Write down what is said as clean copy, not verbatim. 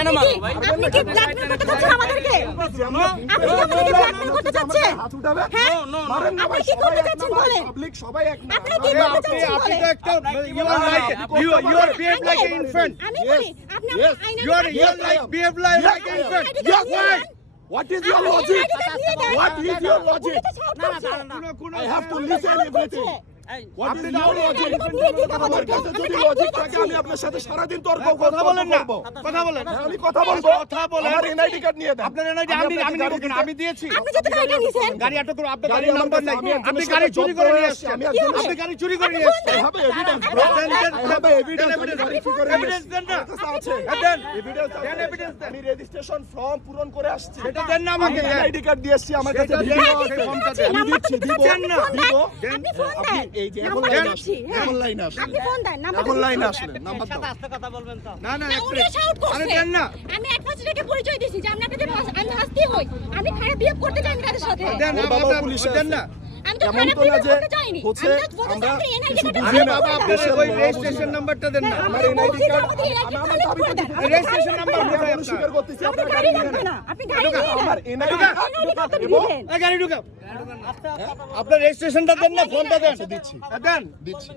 কেন মারবো ভাই? আপনি কি ব্ল্যাকমেল করতে চাচ্ছেন আমাদেরকে? আপনি কি আমাদেরকে ব্ল্যাকমেল করতে চাচ্ছেন? হাত উঠাবে হ্যাঁ? মারেন না ভাই, আপনি কি সবাই করতে এক চাচ্ছেন না, বলেন? পাবলিক সবাই এক না। আপনি কি করতে চাচ্ছেন আপনি বলেন? তো একটা you are like you are behave like an infant. আমি বলি আপনি Yes. আমার আইনের You are like behave like an infant. Yes, why? What is your logic? What is your logic? I have to listen everything. What is your logic? আমার কাছে যদি logic থাকে আমি আপনার সাথে সারাদিন তর্ক কথা বলেন না, করব। কথা বলেন। হ্যাঁ, আমি কথা বলবো। কথা বলেন। আমার এনআইডি কার্ড নিয়ে দেন। আপনার এনআইডি আমি নেব কেন? আমি দিয়েছি। আপনি যদি গাড়িটা নিছেন গাড়ি আটক করুন, আপনার গাড়ি গাড়ির আমার নাম্বার কাছে, নাই। আমি একজনের আপনি সাথে গাড়ি job চুরি করে করে নিয়ে আসছি, আসছেন। আমি একজনের আপনি সাথে- গাড়ি চুরি করে নিয়ে I আসছেন। have evidence, bro. I have evidence. আমি গাড়ি কি করে Evidence দেন না। আমার কাছে আছে। দেন। Evidence আছে। দেন evidence দেন। আমি রেজিস্ট্রেশন ফর্ম পূরণ করে আসছি। সেটা দেন না আমাকে। আমি এনআইডি কার্ড দিয়ে আসছি, আমার কাছে সেটা ভিডিও দেন, আছে। সেই ফর্মটা দেন। আমি দিচ্ছি, দিব। দেন না। দিব। আপনি ফোন আপনি দেন। এই যে এখন নাম্বার লাইন দিচ্ছি, আসলেন, হ্যাঁ। এখন লাইন আসলেন। আপনি ফোন দেন, নাম্বার এখন দিচ্ছি। লাইন আসলেন, নাম্বার দাও। না না না, এক উনি মিনিট। shout করছে। আরে দেন না। আমি advance রেখে পরিচয় দিয়েছি যে আমি আপনাদের আমি হাসতে হই। আমি খারাপ বিহেভ করতে চাইনি তাদের সাথে। দেন ওর না, বাবা আপনার- পুলিশে দেন না। আমি তো এমন খারাপ তো না বিহেভ যে করতে চাইনি। হচ্ছে আমি just বলতে আমরা চাচ্ছি NID কিছু কার্ডটা বুঝি আরে না। বাবা আপনার দেশের ওই law রেজিস্ট্রেশন নাম্বারটা দেন না। আমার আমি এনআইডি বলছি যে কার্ড আমাদের NID আমি আমার কার্ড দাবি করে দেন। করতে আমাদের রেজিস্ট্রেশন গাড়ি নাম্বার লাগবে না। কোথায় আমি স্বীকার করতেছি আমাদের আপনার গাড়ি গাড়ি লাগবে নিয়ে না। আপনি নেন। গাড়ি নিয়ে আমার নেন। এনআইডি NID কার্ড কার্ডটা এবং দিয়ে দেন। গাড়ি ঢুকাও। আপনার রেজিস্ট্রেশনটা দেন না, ফোনটা দেন। দিচ্ছি দেন। দিচ্ছি